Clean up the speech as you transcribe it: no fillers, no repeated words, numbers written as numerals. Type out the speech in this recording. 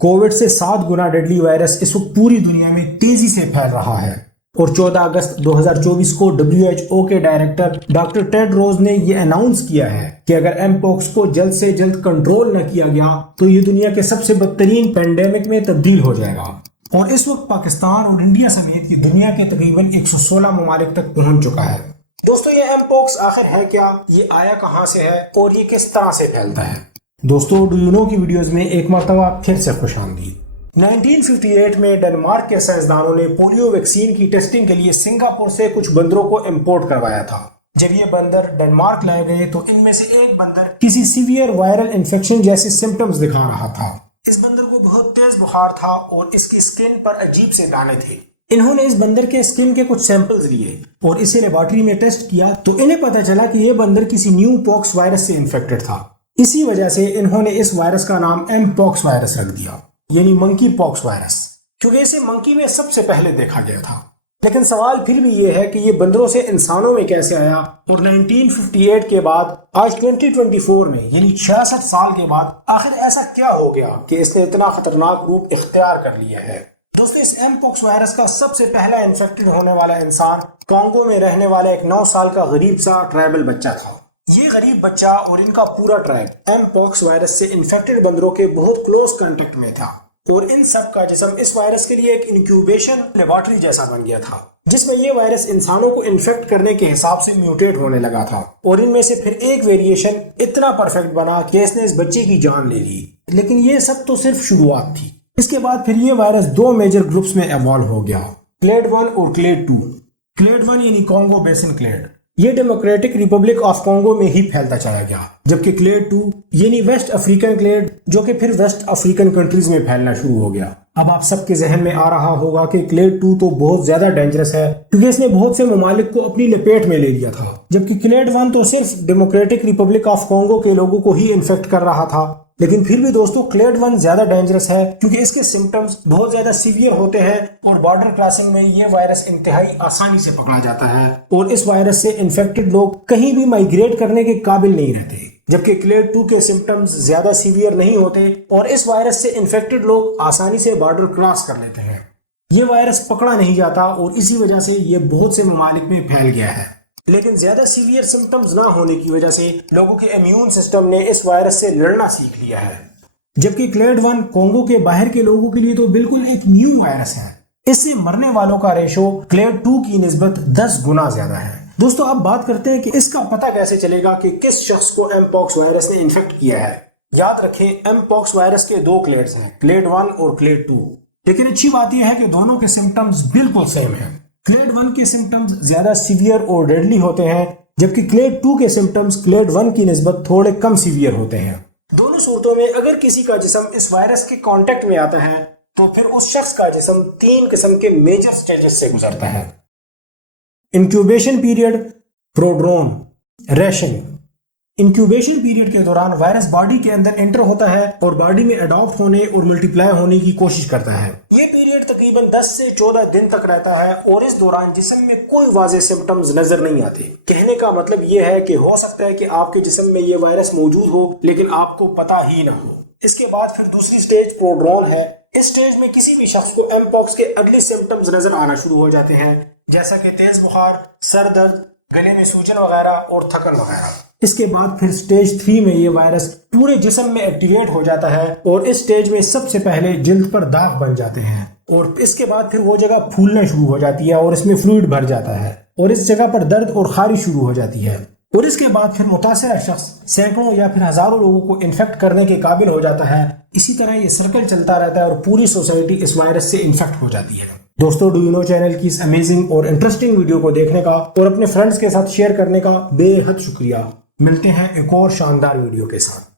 Covid سے 7 گنا deadly virus اس وقت پوری دنیا میں تیزی سے پھیل رہا ہے اور 14 اگست 2024 کو WHO کے ڈائریکٹر ڈاکٹر ٹیڈروس نے یہ اناؤنس کیا ہے کہ اگر ایم پوکس کو جلد سے جلد کنٹرول نہ کیا گیا تو یہ دنیا کے سب سے بدترین پینڈیمک میں تبدیل ہو جائے گا، اور اس وقت پاکستان اور انڈیا سمیت یہ دنیا کے تقریباً 116 ممالک تک پہنچ چکا ہے۔ دوستو، یہ ایم پوکس آخر ہے کیا، یہ آیا کہاں سے ہے اور یہ کس طرح سے پھیلتا ہے؟ دوستو، ڈو یو نو کی ویڈیوز میں ایک مرتبہ پھر سے خوش آمدید۔ 1958 میں ڈنمارک کے سائنسدانوں نے پولیو ویکسین کی ٹیسٹنگ کے لیے سنگاپور سے کچھ بندروں کو امپورٹ کروایا تھا۔ جب یہ بندر ڈنمارک لائے گئے تو ان میں سے ایک بندر کسی سیویئر وائرل انفیکشن جیسے سمپٹمز دکھا رہا تھا۔ اس بندر کو بہت تیز بخار تھا اور اس کی سکن پر عجیب سے دانے تھے۔ انہوں نے اس بندر کے سکن کے کچھ سیمپلز لیے اور اسے لیبارٹری میں ٹیسٹ کیا تو انہیں پتہ چلا کہ یہ بندر کسی نیو پوکس وائرس سے انفیکٹڈ تھا۔ اسی وجہ سے انہوں نے اس وائرس کا نام ایم پوکس وائرس رکھ دیا، یعنی منکی پوکس وائرس، کیونکہ اسے منکی میں سب سے پہلے دیکھا گیا تھا۔ لیکن سوال پھر بھی یہ ہے کہ یہ بندروں سے انسانوں میں کیسے آیا، اور 1958 کے بعد آج 2024 میں یعنی 66 سال کے بعد آخر ایسا کیا ہو گیا کہ اس نے اتنا خطرناک روپ اختیار کر لیا ہے؟ دوستو، اس ایم پوکس وائرس کا سب سے پہلا انفیکٹڈ ہونے والا انسان کانگو میں رہنے والا ایک 9 سال کا غریب سا ٹرائبل بچہ تھا۔ یہ غریب بچہ اور ان کا پورا ٹرائب ایم پوکس وائرس سے انفیکٹڈ بندروں کے بہت کلوز کانٹیکٹ میں تھا، اور ان سب کا جسم اس وائرس کے لیے ایک انکیوبیشن لیبارٹری جیسا بن گیا تھا، جس میں یہ وائرس انسانوں کو انفیکٹ کرنے کے حساب سے میوٹیٹ ہونے لگا تھا، اور ان میں سے پھر ایک ویریشن اتنا پرفیکٹ بنا کہ اس نے اس بچے کی جان لے لی۔ لیکن یہ سب تو صرف شروعات تھی۔ اس کے بعد پھر یہ وائرس 2 میجر گروپس میں ایوالو ہو گیا، کلیڈ 1 اور کلیڈ 2۔ کلیڈ 1 یعنی کانگو بیسن کلیڈ، یہ ڈیموکریٹک ریپبلک آف کانگو میں ہی پھیلتا چلا گیا، جبکہ کلیڈ 2 یعنی ویسٹ افریقن کلیڈ، جو کہ پھر ویسٹ افریقن کنٹریز میں پھیلنا شروع ہو گیا۔ اب آپ سب کے ذہن میں آ رہا ہوگا کہ کلیڈ 2 تو بہت زیادہ ڈینجرس ہے کیونکہ اس نے بہت سے ممالک کو اپنی لپیٹ میں لے لیا تھا، جبکہ کلیڈ 1 تو صرف ڈیموکریٹک ریپبلک آف کانگو کے لوگوں کو ہی انفیکٹ کر رہا تھا۔ لیکن پھر بھی دوستو، کلیڈ 1 زیادہ ڈینجرس ہے کیونکہ اس کے سمپٹمز بہت زیادہ سیویئر ہوتے ہیں، اور بارڈر کراسنگ میں یہ وائرس انتہائی آسانی سے پکڑا جاتا ہے، اور اس وائرس سے انفیکٹڈ لوگ کہیں بھی مائیگریٹ کرنے کے قابل نہیں رہتے، جبکہ کلیڈ 2 کے سمپٹمز زیادہ سیویئر نہیں ہوتے اور اس وائرس سے انفیکٹڈ لوگ آسانی سے بارڈر کراس کر لیتے ہیں۔ یہ وائرس پکڑا نہیں جاتا اور اسی وجہ سے یہ بہت سے ممالک میں پھیل گیا ہے۔ لیکن زیادہ سیویئر سمپٹمز نہ ہونے کی وجہ سے لوگوں کے امیون سسٹم نے اس وائرس سے لڑنا سیکھ لیا ہے، جبکہ کلیڈ 1 کانگو کے باہر کے لوگوں کے لیے تو بالکل ایک نیو وائرس ہے۔ اس سے مرنے والوں کا ریشو کلیڈ 2 کی نسبت 10 گنا زیادہ ہے۔ دوستو، اب بات کرتے ہیں کہ اس کا پتہ کیسے چلے گا کہ کس شخص کو ایم پوکس وائرس نے انفیکٹ کیا ہے۔ یاد رکھیں، ایم پوکس وائرس کے 2 کلیڈز ہیں، کلیڈ 1 اور کلیڈ 2، لیکن اچھی بات یہ ہے کہ دونوں کے سمپٹمز بالکل سیم ہیں۔ کلیڈ 1 کے سمپٹمز زیادہ سیویئر اور ڈیڈلی ہوتے ہیں، جبکہ کلیڈ 2 کے سمپٹمز کلیڈ 1 کی نسبت تھوڑے کم سیویئر ہوتے ہیں۔ دونوں صورتوں میں اگر کسی کا جسم اس وائرس کے کانٹیکٹ میں آتا ہے تو پھر اس شخص کا جسم 3 قسم کے میجر سٹیجز سے گزرتا ہے: انکیوبیشن پیریڈ، پروڈروم، ریشنگ۔ انکیوبیشن پیریڈ کے دوران وائرس باڈی کے اندر انٹر ہوتا ہے اور باڈی میں اڈاپٹ ہونے اور ملٹیپلائی ہونے کی کوشش کرتا ہے۔ یہ پیریڈ تقریباً 10 سے 14 دن تک رہتا ہے اور اس دوران جسم میں کوئی واضح سمپٹمز نظر نہیں آتے۔ کہنے کا مطلب یہ ہے کہ ہو سکتا ہے کہ آپ کے جسم میں یہ وائرس موجود ہو لیکن آپ کو پتہ ہی نہ ہو۔ اس کے بعد پھر دوسری سٹیج پروڈرول ہے۔ اس سٹیج میں کسی بھی شخص کو ایم پوکس کے اگلے سمپٹمز نظر آنا شروع ہو جاتے ہیں، جیسا کہ تیز بخار، سر درد، گلے میں سوجن وغیرہ اور تھکن وغیرہ۔ اس کے بعد پھر سٹیج 3 میں یہ وائرس پورے جسم میں ایکٹیویٹ ہو جاتا ہے اور اس سٹیج میں سب سے پہلے جلد پر داغ بن جاتے ہیں، اور اس کے بعد پھر وہ جگہ پھولنا شروع ہو جاتی ہے اور اس میں فلوئڈ بھر جاتا ہے اور اس جگہ پر درد اور خارش شروع ہو جاتی ہے، اور اس کے بعد پھر متاثرہ شخص سینکڑوں یا پھر ہزاروں لوگوں کو انفیکٹ کرنے کے قابل ہو جاتا ہے۔ اسی طرح یہ سرکل چلتا رہتا ہے اور پوری سوسائٹی اس وائرس سے انفیکٹ ہو جاتی ہے۔ دوستو، ڈو یو نو چینل کی اس امیزنگ اور انٹرسٹنگ ویڈیو کو دیکھنے کا اور اپنے فرینڈز کے ساتھ شیئر کرنے کا بے حد شکریہ۔ ملتے ہیں ایک اور شاندار ویڈیو کے ساتھ۔